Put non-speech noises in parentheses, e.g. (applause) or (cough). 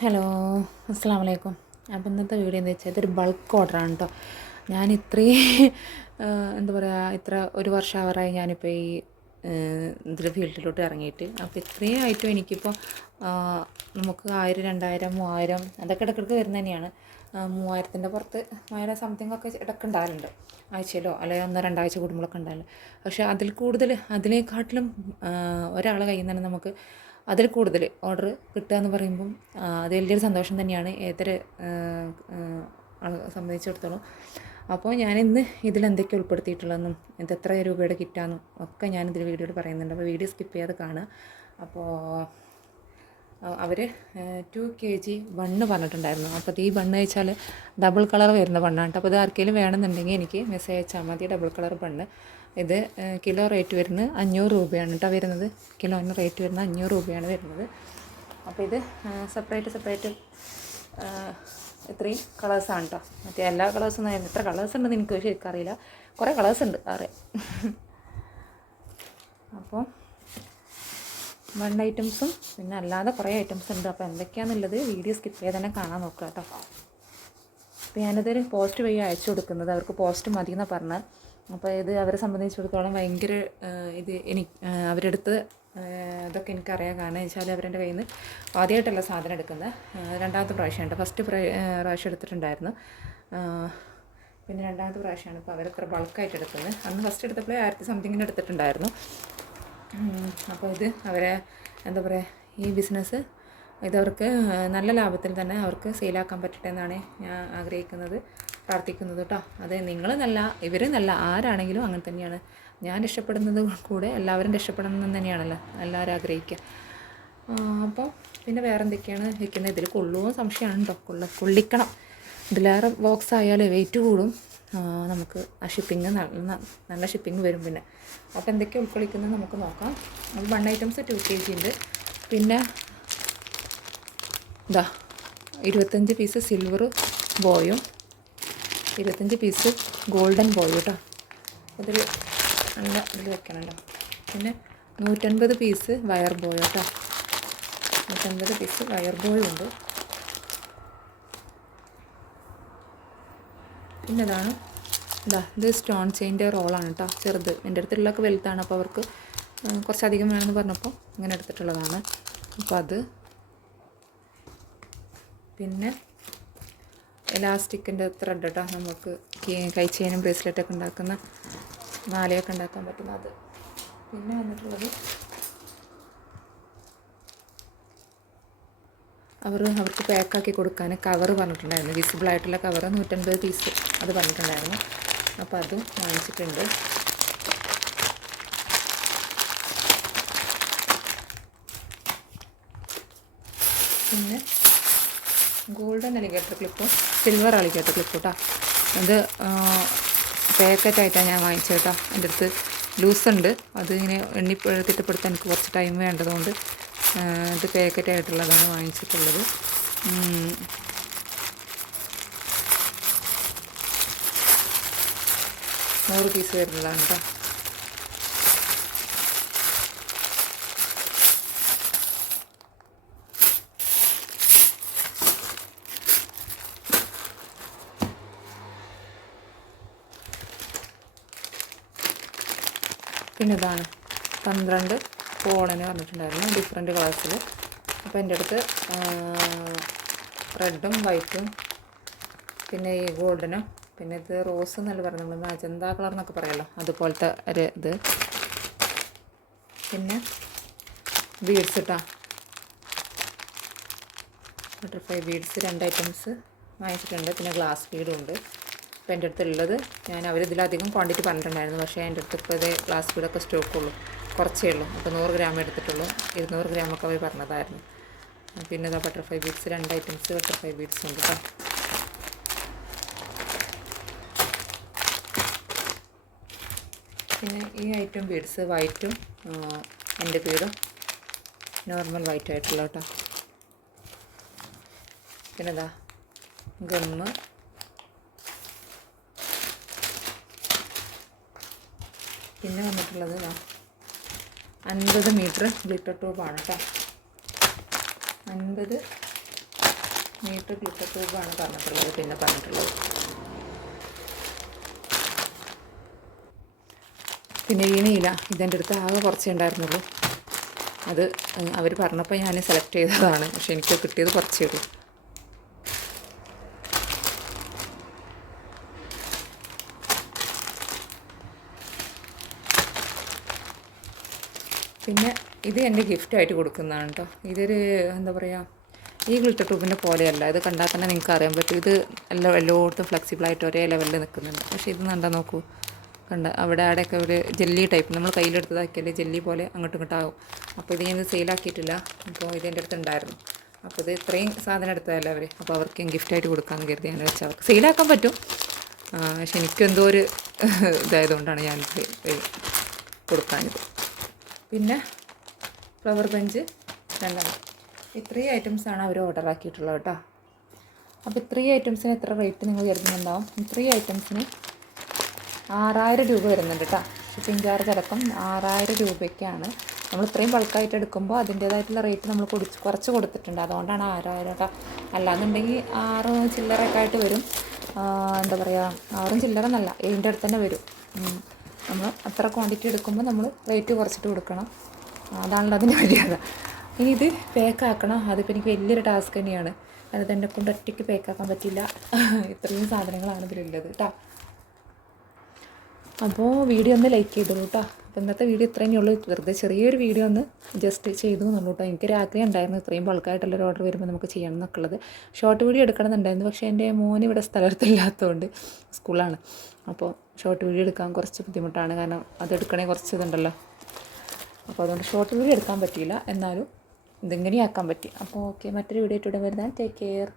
Hello അസ്സാം വലൈക്കും അപ്പോൾ ഇന്നത്തെ വീഡിയോ എന്താ വെച്ചാൽ ഇതൊരു ബൾക്ക് ഓർഡറാണ് കേട്ടോ. ഞാൻ ഇത്രയും എന്താ പറയുക ഇത്ര ഒരു വർഷം അവറായി ഞാനിപ്പോൾ ഈ ഇതിൽ ഫീൽഡിലോട്ട് ഇറങ്ങിയിട്ട്. അപ്പോൾ ഇത്രയും ആയിട്ടും എനിക്കിപ്പോൾ നമുക്ക് ആയിരം രണ്ടായിരം മൂവായിരം അതൊക്കെ ഇടയ്ക്കിടയ്ക്ക് വരുന്നത് തന്നെയാണ്. മൂവായിരത്തിന്റെ പുറത്ത് മൂവായിരം സംതിങ് ഒക്കെ ഇടയ്ക്ക് ഉണ്ടാകലുണ്ട് ആഴ്ചയിലോ അല്ലെങ്കിൽ ഒന്നോ രണ്ടാഴ്ച കൂടുമ്പോഴൊക്കെ ഉണ്ടാകലുണ്ട് പക്ഷേ അതിൽ കൂടുതൽ അതിനേക്കാട്ടിലും ഒരാളെ കയ്യിൽ നിന്ന് തന്നെ നമുക്ക് അതിൽ കൂടുതൽ ഓർഡർ കിട്ടുക എന്ന് പറയുമ്പം അത് വലിയൊരു സന്തോഷം തന്നെയാണ് ഏതൊരു ആളെ സംബന്ധിച്ചിടത്തോളം. അപ്പോൾ ഇന്ന് ഇതിൽ എന്തൊക്കെ ഉൾപ്പെടുത്തിയിട്ടുള്ളതെന്നും ഇത് എത്ര രൂപയുടെ കിറ്റാന്നും ഒക്കെ ഞാനിതിൽ വീഡിയോയിൽ പറയുന്നുണ്ട്. അപ്പോൾ വീഡിയോ സ്കിപ്പ് ചെയ്യാതെ കാണുക. അപ്പോൾ അവർ ടു കെ ജി ബണ്ണ് പറഞ്ഞിട്ടുണ്ടായിരുന്നു. അപ്പോൾ ഈ ബണ്ണ് വെച്ചാൽ ഡബിൾ കളർ വരുന്ന ബണ്ണാണ് അപ്പോൾ ഇത് ആർക്കെങ്കിലും വേണമെന്നുണ്ടെങ്കിൽ എനിക്ക് മെസ്സേജ് അയച്ചാൽ മതി. ഡബിൾ കളർ ബണ്ണ് ഇത് കിലോ റേറ്റ് വരുന്നത് അഞ്ഞൂറ് രൂപയാണ് കേട്ടോ വരുന്നത്. കിലോന് റേറ്റ് വരുന്നത് അഞ്ഞൂറ് രൂപയാണ് വരുന്നത്. അപ്പോൾ ഇത് സെപ്പറേറ്റ് സെപ്പറേറ്റ് ഇത്രയും കളേഴ്സാണ് കേട്ടോ മറ്റേ എല്ലാ കളേഴ്സും എത്ര കളേഴ്സ് ഉണ്ടെന്ന് എനിക്ക് ശരിക്കും അറിയില്ല. കുറേ കളേഴ്സ് ഉണ്ട്. അറിയാം അപ്പോൾ വൺ ഐറ്റംസും പിന്നെ അല്ലാതെ കുറേ ഐറ്റംസ് ഉണ്ട്. അപ്പോൾ എന്തൊക്കെയാണെന്നുള്ളത് വീഡിയോ സ്കിപ്പ് ചെയ്ത് തന്നെ കാണാൻ നോക്കുക കേട്ടോ. അപ്പോൾ ഞാനിതൊരു പോസ്റ്റ് വഴി അയച്ചു കൊടുക്കുന്നത്. അവർക്ക് പോസ്റ്റ് മതി എന്നാണ് പറഞ്ഞത്. അപ്പോൾ ഇത് അവരെ സംബന്ധിച്ചിടത്തോളം ഭയങ്കര ഇത് എനിക്ക് അവരെടുത്ത് ഇതൊക്കെ എനിക്കറിയാം കാരണം വെച്ചാൽ അവരുടെ കയ്യിൽ നിന്ന് ആദ്യമായിട്ടല്ല സാധനം എടുക്കുന്നത്. രണ്ടാമത്തെ പ്രാവശ്യമുണ്ട് ഫസ്റ്റ് പ്രാവശ്യം എടുത്തിട്ടുണ്ടായിരുന്നു. പിന്നെ രണ്ടാമത്തെ പ്രാവശ്യമാണ് ഇപ്പോൾ അവരത്ര ബൾക്കായിട്ട് എടുക്കുന്നത് അന്ന് ഫസ്റ്റ് എടുത്തപ്പോഴേ ആയിരത്തി സംതിങ്ങിന് എടുത്തിട്ടുണ്ടായിരുന്നു. അപ്പോൾ ഇത് അവരെ എന്താ പറയുക ഈ ബിസിനസ് ഇതവർക്ക് നല്ല ലാഭത്തിൽ തന്നെ അവർക്ക് സെയിലാക്കാൻ പറ്റട്ടെ എന്നാണ് ഞാൻ ആഗ്രഹിക്കുന്നത് പ്രാർത്ഥിക്കുന്നത് കേട്ടോ. അത് നിങ്ങൾ നല്ല ഇവർ നല്ല ആരാണെങ്കിലും അങ്ങനെ തന്നെയാണ്. ഞാൻ രക്ഷപ്പെടുന്നത് കൂടെ എല്ലാവരും രക്ഷപ്പെടണം തന്നെയാണല്ലോ എല്ലാവരും ആഗ്രഹിക്കുക. അപ്പോൾ പിന്നെ വേറെ എന്തൊക്കെയാണ് വെക്കുന്നത്? ഇതിൽ കൊള്ളുവോ സംശയമാണ് കേട്ടോ. കൊള്ള കൊള്ളിക്കണം. ഇതിലേറെ ബോക്സ് ആയാൽ വെയിറ്റ് കൂടും. നമുക്ക് ആ ഷിപ്പിംഗ് നല്ല ഷിപ്പിംഗ് വരും പിന്നെ. അപ്പോൾ എന്തൊക്കെ ഉൾക്കൊള്ളിക്കുന്നത് നമുക്ക് നോക്കാം. One items two K G ഉണ്ട്. പിന്നെ ഇതാ ഇരുപത്തഞ്ച് പീസ് സിൽവർ ബോയും ഇരുപത്തഞ്ച് പീസ് ഗോൾഡൻ ബോയും കേട്ടോ അതിൽ നല്ല ഇതിൽ വെക്കണം പിന്നെ നൂറ്റൻപത് പീസ് വയർ ബോയ് കേട്ടോ നൂറ്റൻപത് പീസ് വയർ ബോയും ഉണ്ട്. പിന്നെ ഇതാണ് ഇതാ ഇത് സ്റ്റോൺ ചെയിന്റെ റോളാണ് കേട്ടോ ചെറുത്. എന്റെ അടുത്തുള്ളതൊക്കെ വലുതാണ് അപ്പോൾ അവർക്ക് കുറച്ചധികം വേണമെന്ന് പറഞ്ഞപ്പോൾ ഇങ്ങനെ എടുത്തിട്ടുള്ളതാണ്. അപ്പോൾ അത് പിന്നെ എലാസ്റ്റിക്കിന്റെ ത്രെഡ് കേട്ടോ നമുക്ക് കീ- ചെയിനും ബ്രേസ്ലെറ്റൊക്കെ ഉണ്ടാക്കുന്ന മാലയൊക്കെ ഉണ്ടാക്കാൻ പറ്റുന്ന അത്. പിന്നെ വന്നിട്ടുള്ളത് അവർ അവർക്ക് പാക്കാക്കി കൊടുക്കാൻ കവർ പറഞ്ഞിട്ടുണ്ടായിരുന്നു. വിസിബിൾ ആയിട്ടുള്ള കവർ നൂറ്റൻപത് പീസ് അത് പറഞ്ഞിട്ടുണ്ടായിരുന്നു. അപ്പോൾ അതും വാങ്ങിച്ചിട്ടുണ്ട്. പിന്നെ ഗോൾഡൻ അലിഗേറ്റർ ക്ലിപ്പും സിൽവർ അലിഗേറ്റർ ക്ലിപ്പ് കേട്ടോ. അത് പാക്കറ്റ് ആയിട്ടാണ് ഞാൻ വാങ്ങിച്ചത് കേട്ടോ. എന്റെ അടുത്ത് ലൂസ് ഉണ്ട്. അത് ഇങ്ങനെ എണ്ണി തിട്ടപ്പെടുത്താൻ എനിക്ക് കുറച്ച് ടൈം വേണ്ടതുകൊണ്ട് ഇത് പാക്കറ്റ് ആയിട്ടുള്ളതാണ് വാങ്ങിച്ചിട്ടുള്ളത്. നൂറ് പീസ് വരുന്നതാണ് പിന്നെ ഇതാണ് പന്ത്രണ്ട് കോണിന് പറഞ്ഞിട്ടുണ്ടായിരുന്നു ഡിഫറെന്റ് കളേഴ്സിൽ അപ്പോൾ എന്റെ അടുത്ത് റെഡും വൈറ്റും പിന്നെ ഈ ഗോൾഡനും പിന്നെ ഇത് റോസ് എന്നല്ല പറയുന്നത് നമ്മൾ മജന്ത കളർ എന്നൊക്കെ പറയുമല്ലോ അതുപോലത്തെ ഒരു ഇത്. പിന്നെ ബീഡ്സ് ഇട്ടാ ബട്ടർഫ്ലൈ ബീഡ്സ് രണ്ട് ഐറ്റംസ് വാങ്ങിച്ചിട്ടുണ്ട്. പിന്നെ ഗ്ലാസ് ബീഡും ഉണ്ട്. അപ്പോൾ എന്റെ അടുത്തുള്ളത് ഞാൻ അവരിതിലധികം ക്വാണ്ടിറ്റി പറഞ്ഞിട്ടുണ്ടായിരുന്നു. പക്ഷേ എന്റെ അടുത്ത് ഇപ്പോൾ ഇത് ഗ്ലാസ് ബീഡൊക്കെ സ്റ്റോക്കുള്ളൂ കുറച്ചേ ഉള്ളൂ. അപ്പോൾ നൂറ് ഗ്രാം എടുത്തിട്ടുള്ളൂ. ഇരുന്നൂറ് ഗ്രാമൊക്കെ അവർ പറഞ്ഞതായിരുന്നു. പിന്നെ ഇതാ ബട്ടർഫ്ലൈ ബീഡ്സ് രണ്ട് ഐറ്റംസ് ബട്ടർഫ്ലൈ ബീഡ്സ് ഉണ്ട് കേട്ടോ പിന്നെ ഈ ഐറ്റം ബീഡ്സ് വൈറ്റും എന്റെ ബീഡും നോർമൽ വൈറ്റ് ആയിട്ടുള്ള കേട്ടോ. പിന്നെ ഇതാ ഗമ്മ്. പിന്നെ വന്നിട്ടുള്ളത് അൻപത് മീറ്റർ ഗ്ലിറ്റർ ട്യൂബാണ് കേട്ടോ. അൻപത് മീറ്റർ ഗ്ലിറ്റർ ട്യൂബാണ് പറഞ്ഞിട്ടുള്ളത് പിന്നെ പറഞ്ഞിട്ടുള്ളത്. പിന്നെ വീണയില്ല ഇതെന്റെ അടുത്ത് ആകെ കുറച്ചേ ഉണ്ടായിരുന്നുള്ളൂ. അത് അവർ പറഞ്ഞപ്പോൾ ഞാൻ സെലക്ട് ചെയ്തതാണ്. പക്ഷെ എനിക്ക് കിട്ടിയത് കുറച്ചേ ഉള്ളൂ. പിന്നെ ഇത് എന്റെ ഗിഫ്റ്റായിട്ട് കൊടുക്കുന്നതാണ് കേട്ടോ ഇതൊരു എന്താ പറയുക ഈ ഗ്ലിറ്റർ ട്യൂബിന്റെ പോലെയല്ല. ഇത് കണ്ടാൽ തന്നെ നിങ്ങൾക്ക് അറിയാൻ പറ്റും. ഇത് എല്ലാ എല്ലായിടത്തും ഫ്ലെക്സിബിളായിട്ട് ഒരേ ലെവലിൽ നിൽക്കുന്നുണ്ട്. പക്ഷേ ഇത് കണ്ടാൽ നോക്കൂ? കണ്ട അവിടെ അവിടെയൊക്കെ ഒരു ജെല്ലി ടൈപ്പ് നമ്മൾ കയ്യിലെടുത്തതാക്കിയാൽ ജെല്ലി പോലെ അങ്ങോട്ടും ഇങ്ങോട്ടും ആവും അപ്പോൾ ഇത് ഞാൻ സെയിലാക്കിയിട്ടില്ല അപ്പോൾ ഇതെന്റെ അടുത്ത് ഉണ്ടായിരുന്നു അപ്പോൾ ഇത് ഇത്രയും സാധനം എടുത്തതല്ല അവർ അപ്പോൾ അവർക്ക് ഗിഫ്റ്റായിട്ട് കൊടുക്കാമെന്ന് കരുതി ഞാൻ വെച്ചാൽ അവർക്ക് സെയിലാക്കാൻ പറ്റും. പക്ഷെ എനിക്കെന്തോ ഒരു (laughs) ഇതായതുകൊണ്ടാണ് ഞാൻ കൊടുക്കാനിത് പിന്നെ ഫ്ലവർ ബെഞ്ച് രണ്ടാണ് ഇത്രയും ഐറ്റംസാണ് അവർ ഓർഡർ ആക്കിയിട്ടുള്ളത് കേട്ടോ. അപ്പോൾ ഇത്രയും ഐറ്റംസിന് എത്ര റേറ്റ് നിങ്ങൾ കരുതുന്നുണ്ടാവും? ഇത്രയും ഐറ്റംസിന് ആറായിരം രൂപ വരുന്നുണ്ട് കേട്ടോ ഷിപ്പിംഗ് ചാർജ് അടക്കം ആറായിരം രൂപയ്ക്കാണ്. നമ്മൾ ഇത്രയും ബൾക്കായിട്ട് എടുക്കുമ്പോൾ അതിന്റേതായിട്ടുള്ള റേറ്റ് നമ്മൾ കൊടുച്ച് കുറച്ച് കൊടുത്തിട്ടുണ്ട്. അതുകൊണ്ടാണ് ആറായിരം കേട്ടോ അല്ലാന്നുണ്ടെങ്കിൽ ആറ് ചില്ലറൊക്കെ ആയിട്ട് വരും. എന്താ പറയുക ആറും ചില്ലറ എന്നല്ല ഇതിന്റെ അടുത്ത് തന്നെ വരും. നമ്മൾ അത്ര ക്വാണ്ടിറ്റി എടുക്കുമ്പോൾ നമ്മൾ റേറ്റ് കുറച്ചിട്ട് കൊടുക്കണം. അതാണല്ലോ അതിന്റെ മര്യാദ. ഇനി ഇത് പാക്ക് ആക്കണം. അതിപ്പോൾ എനിക്ക് വലിയൊരു ടാസ്ക് തന്നെയാണ്. അത് എന്നെ കൊണ്ട് ഒറ്റയ്ക്ക് പാക്ക് ആക്കാൻ പറ്റില്ല. ഇത്രയും സാധനങ്ങളാണ് ഇതിലുള്ളത് കേട്ടോ അപ്പോൾ വീഡിയോ ഒന്ന് ലൈക്ക് ചെയ്തോളൂ കേട്ടോ അപ്പോൾ ഇന്നത്തെ വീഡിയോ ഇത്രയേ ഉള്ളൂ. വെറുതെ ചെറിയൊരു വീഡിയോ ഒന്ന് ജസ്റ്റ് ചെയ്തു എന്നുള്ളൂ കേട്ടോ എനിക്ക് ആഗ്രഹം ഉണ്ടായിരുന്നു. ഇത്രയും ബൾക്കായിട്ടുള്ള ഒരു ഓർഡർ വരുമ്പോൾ നമുക്ക് ചെയ്യണം എന്നൊക്കെ ഉള്ളത്. ഷോർട്ട് വീഡിയോ എടുക്കണമെന്നുണ്ടായിരുന്നു. പക്ഷേ എന്റെ മോൻ ഇവിടെ സ്ഥലത്തില്ലാത്തതുകൊണ്ട് സ്കൂളാണ് അപ്പോൾ ഷോർട്ട് വീഡിയോ എടുക്കാൻ കുറച്ച് ബുദ്ധിമുട്ടാണ്. കാരണം അത് എടുക്കണേ കുറച്ച് ഇതുണ്ടല്ലോ. അപ്പോൾ അതുകൊണ്ട് ഷോർട്ട് വീഡിയോ എടുക്കാൻ പറ്റിയില്ല. എന്നാലും ഇതിങ്ങനെയാക്കാൻ പറ്റി. അപ്പോൾ ഓക്കെ മറ്റൊരു വീഡിയോ ഇട്ടൂടെ വരുന്ന ടേക്ക് കെയർ